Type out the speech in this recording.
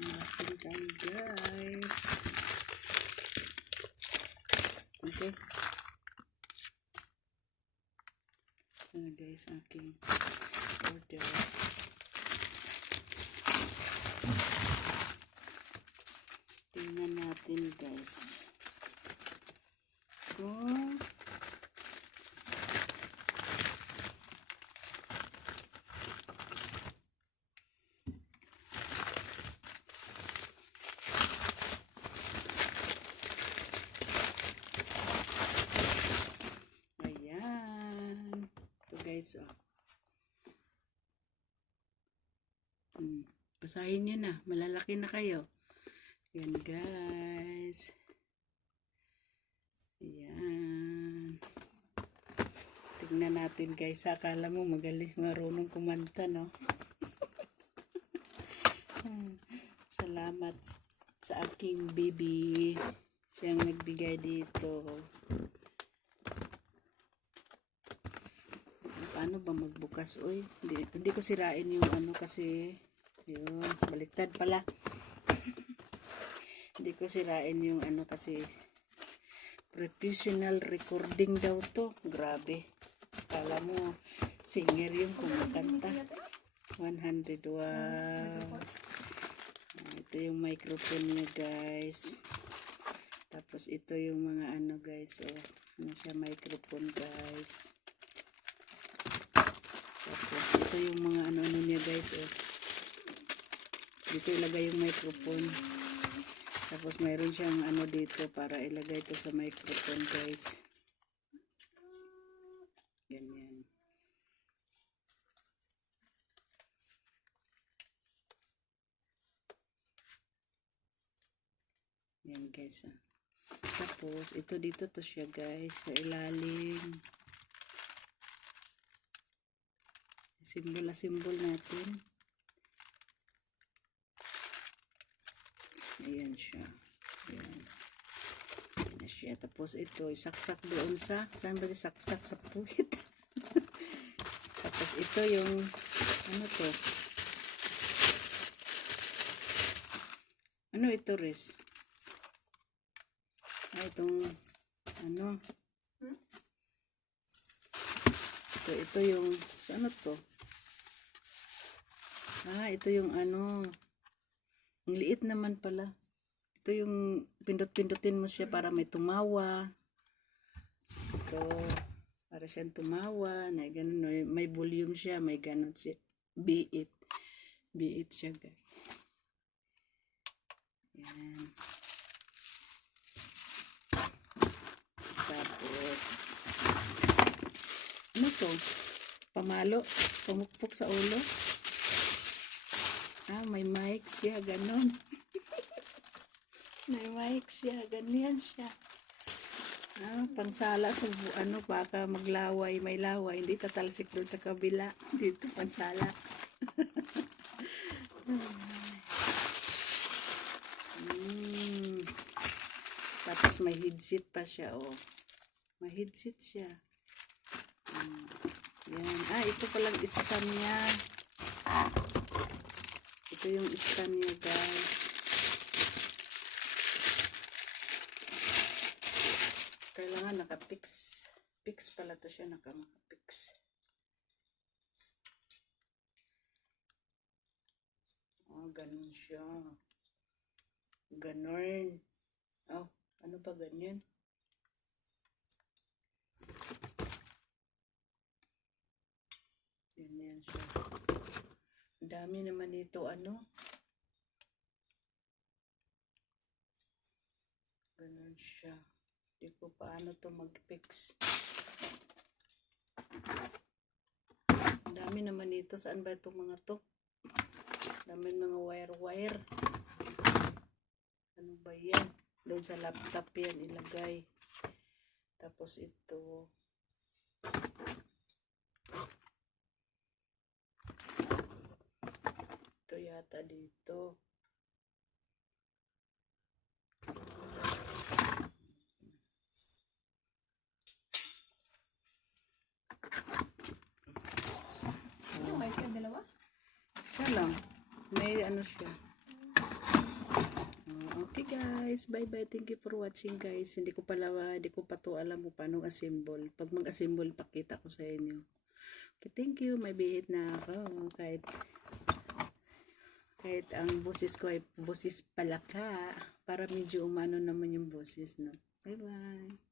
Unboxing tayo guys. Okay. Ano guys, aking order. Tingnan natin guys. Kung guys, basahin nyo na, malalaki na kayo. Yan guys, yan, tingnan natin guys. Akala mo magaling, marunong kumanta, no? Salamat sa aking baby, siyang nagbigay dito. Paano ba magbukas? Uy, hindi ko sirain yung ano kasi yun, baliktad pala. Hindi ko sirain yung ano kasi professional recording daw to. Grabe. Kala mo singer yung kumakanta. 100. Wow. Ito yung microphone niya guys. Tapos ito yung mga ano guys. Oh, ano siya, microphone guys. Tapos ito yung mga ano-ano niya guys. Oh. Dito ilagay yung microphone. Tapos mayroon siyang ano dito para ilagay ito sa microphone guys. Ganyan. Yan guys. Ah. Tapos ito dito to siya guys sa ilalim. Simbol na simbol natin. Ayan siya. Ayan. Ayan siya. Tapos ito, isaksak doon sa, saan ba isaksak sa puwit? Tapos ito yung, ano to? Ano ito, Riz? Ah, itong, ano? Ito yung, ano to? Ah, ito yung ano, ang liit naman pala. Ito yung pindot-pindutin mo siya para may tumawa. Ito, para siyang tumawa. Na ganun, may volume siya, may ganun siya. Be it siya guys. Yan. Tapos, ano to? Pamalo? Pumukpok sa ulo? Ah, may mic siya, ganun. May mic siya, ganyan siya. Ah, pansala sa ano, baka maglaway, may laway, hindi tatalsik doon sa kabila. Dito, pansala. Tapos may headset pa siya, oh. May headset siya. Yan. Ah, ito palang stand niya. Ito yung stand niya guys. Kailangan naka-fix. Fix pala to siya, naka-fix. Oh, ganun siya. Ganon. Oh, ano pa ganyan? Ganyan siya. Ang dami naman ito, ano? Ganun siya. Hindi ko paano to mag-fix. Ang dami naman ito. Saan ba itong mga to? Dami mga wire-wire. Ano ba yan? Doon sa laptop yan ilagay. Tapos ito. Ito yata dito. May dalawa? Isa lang. May ano siya. Okay guys, bye-bye. Thank you for watching guys. Hindi ko pa to alam kung paano assemble. Pag mag-assemble, pakita ko sa inyo. Okay, thank you. May bihit na ako. Kahit ang boses ko ay boses palaka. Para medyo umano naman yung boses, no? Bye-bye.